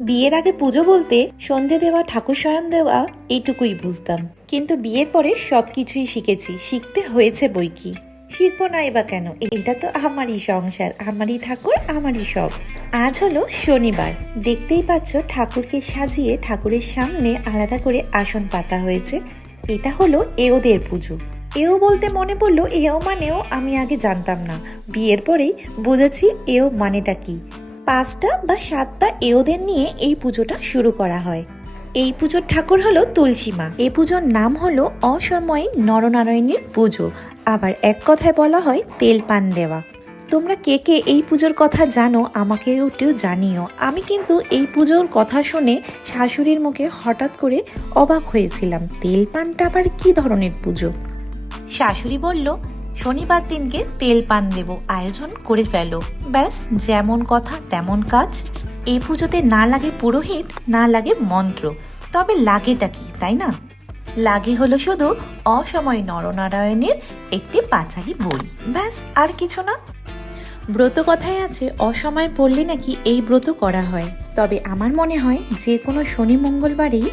বিয়ের আগে পুজো বলতে সন্ধে দেওয়া, ঠাকুর শয়ন দেওয়া এইটুকুই বুঝতাম, কিন্তু বিয়ের পরে সবকিছুই শিখেছি। শিখতে হয়েছে বই কি, শিখবো নাই বা কেন? এটা তো আমারই সংসার, আমারই ঠাকুর, আমারই সব। আজ হলো শনিবার, দেখতেই পাচ্ছ ঠাকুরকে সাজিয়ে ঠাকুরের সামনে আলাদা করে আসন পাতা হয়েছে। এটা হলো এওদের পুজো। এও বলতে মনে পড়লো, এও মানেও আমি আগে জানতাম না, বিয়ের পরেই বুঝেছি এও মানেটা কি। 5টা বা 7টা এওদের নিয়ে এই পুজোটা শুরু করা হয়। এই পুজোর ঠাকুর হলো তুলসী মা। এই পুজোর নাম হলো অসময়ে নরনারায়ণের পুজো, আবার এক কথায় বলা হয় তেল পান দেওয়া। তোমরা কে কে এই পুজোর কথা জানো আমাকে একটু জানিও। আমি কিন্তু এই পুজোর কথা শুনে শাশুড়ির মুখে হঠাৎ করে অবাক হয়েছিলাম, তেল পানটা আবার কি ধরনের পুজো? শাশুড়ি বলল, শনিবার দিনকে তেল পান দেব, আয়োজন করে ফেলো। ব্যাস, যেমন কথা তেমন কাজ। এই পুজোতে না লাগে পুরোহিত, না লাগে মন্ত্র, তবে লাগেটা কি, তাই না? লাগে হলো শুধু অসময় নরনারায়ণের একটি পাঁচালী বই, ব্যাস, আর কিছু না। ব্রত কথায় আছে অসময় পড়লে নাকি এই ব্রত করা হয়, তবে আমার মনে হয় যে কোনো শনি মঙ্গলবারেই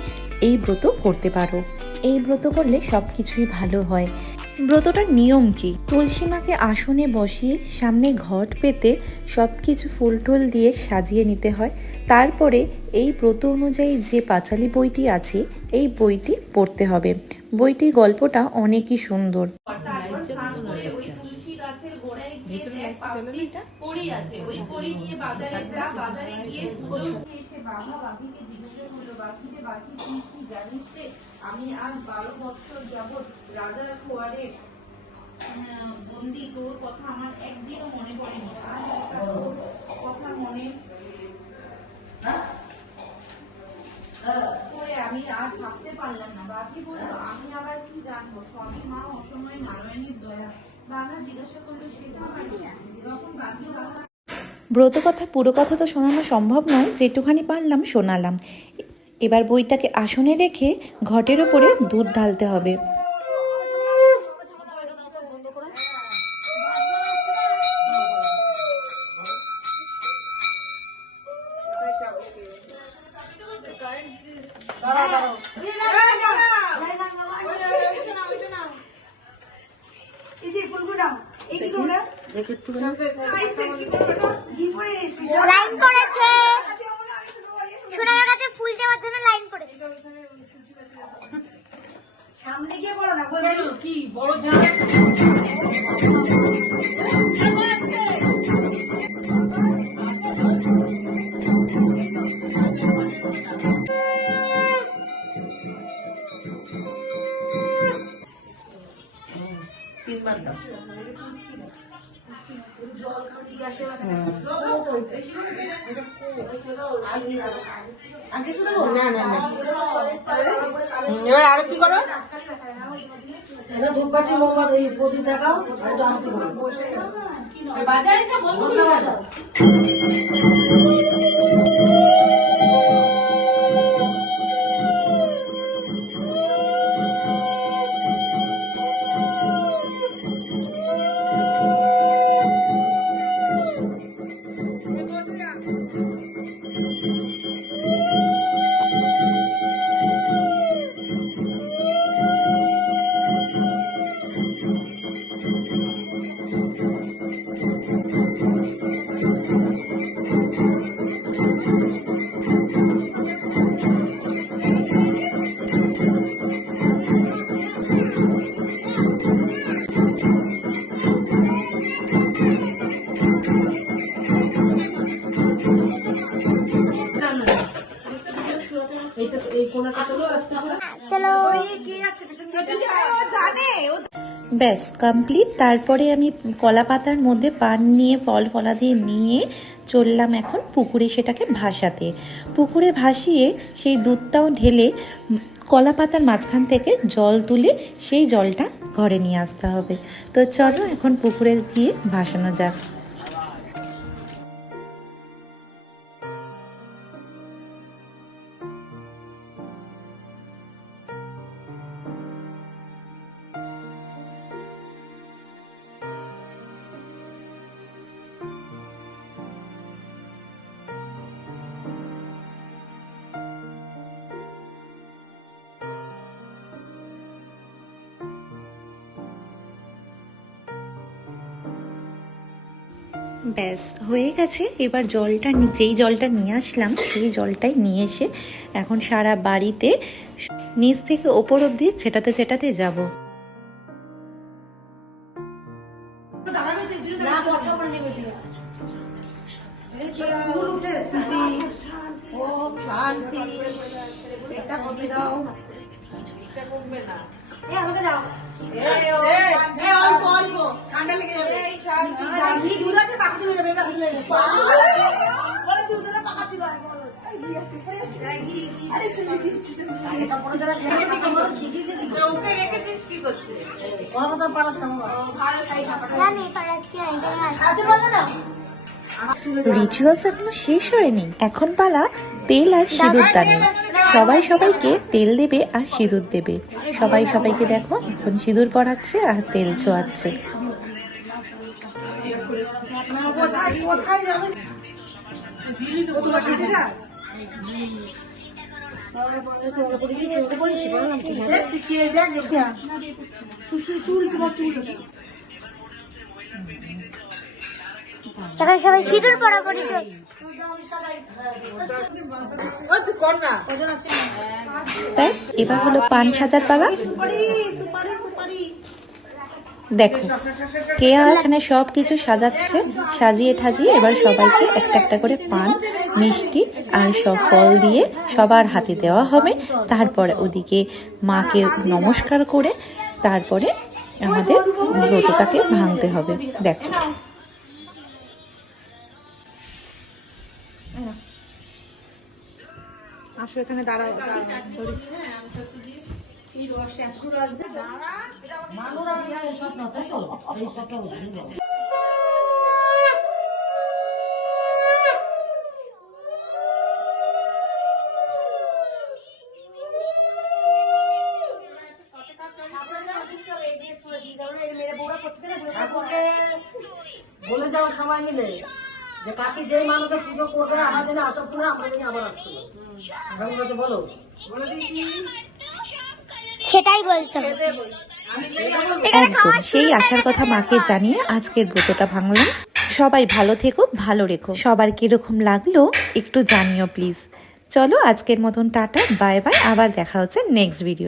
এই ব্রত করতে পারো। এই ব্রত করলে সব কিছুই ভালো হয়। ব্রতটার নিয়ম কি? তুলসী মাকে আসনে বসিয়ে সামনে ঘট পেতে সব কিছু ফুল টুল দিয়ে সাজিয়ে নিতে হয়। তারপরে এই ব্রত অনুযায়ী যে পাঁচালী বইটি আছে এই বইটি পড়তে হবে। বইটি গল্পটা অনেকই সুন্দর। আমি আজ 12 বছর যাবৎ রাজার খোয়ারে বন্দি, তোর কথা আমার একদিনও মনে পড়েনি। আজ তোর কথা মনে করে আমি আর থাকতে পারলাম না। বাকি বললো, আমি আবার কি জানবো, সবই মা অসময়ে নারায়ণীর দয়া। বাঘা জিজ্ঞাসা করলো, সেটা তখন বাঘি ব্রত কথা পুরো কথা তো শোনানো সম্ভব নয়, যেটুখানি পারলাম শোনালাম। এবার বইটাকে আসনে রেখে ঘটের ওপরে দুধ ঢালতে হবে। লাইন করেছে, সোনার কাছে ফুল দেওয়ার জন্য লাইন করেছে। সামনে গিয়ে বলো না, বলছো কি বড় যা তিনবার দাও। এবার আরতি করো, ধূপকাঠি মোমবাতি প্রদীপ দেখাও, আরতি করো। বাজারে বন্ধ করে দাও। ব্যাস কমপ্লিট। তারপরে আমি কলা পাতার মধ্যে পান নিয়ে ফল ফলাদি নিয়ে চললাম এখন পুকুরে সেটাকে ভাসাতে। পুকুরে ভাসিয়ে সেই দুধটাও ঢেলে কলা পাতার মাঝখান থেকে জল তুলে সেই জলটা ঘরে নিয়ে আসতে হবে। তো চলো এখন পুকুরে গিয়ে ভাসানো যাক। ব্যাস হয়ে গেছে। এবার যেই জলটা নিয়ে আসলাম সেই জলটাই নিয়ে এসে এখন সারা বাড়িতে নিচ থেকে ওপর অব্দি ছেটাতে যাব। শান্তি এটা কবি দাও ঠান্ডা লেগে যাবে রিচুয়ালস এখনো শেষ হয়নি, এখন পালা তেল আর সিঁদুর দানের। সবাই সবাইকে তেল দেবে আর সিঁদুর দেবে। সবাই সবাইকে দেখো এখন সিঁদুর পরাচ্ছে আর তেল ছোঁয়াচ্ছে। এখন সবাই সিঁদুর পরা করেছে। ব্যাস এবার হলো পান সাজার পালা। দেখো কে এখানে সব কিছু সাজাচ্ছে, সাজিয়ে ঠাজিয়ে এবার সবাইকে একটা একটা করে পান, মিষ্টি আর সব ফল দিয়ে সবার হাতে দেওয়া হবে। তারপরে ওদিকে মাকে নমস্কার করে তারপরে আমাদের ব্রতটাকে ভাঙতে হবে। দেখো আসো এখানে দাঁড়াও, সরি বলে যাও সবাই মিলে যে কাকি যে মানুষের পুজো করবে আমার জন্য আসব না, আমরা জন্য আবার আসতে বলো। সেটাই বলতে হবে। একদম সেই আশার কথা মাকে জানিয়ে আজকের ব্রতটা ভাঙলাম। সবাই ভালো থেকো, ভালো রেখো। সবার কিরকম লাগলো একটু জানিও প্লিজ। চলো আজকের মতন টাটা, বাই বাই। আবার দেখা হচ্ছে নেক্সট ভিডিও।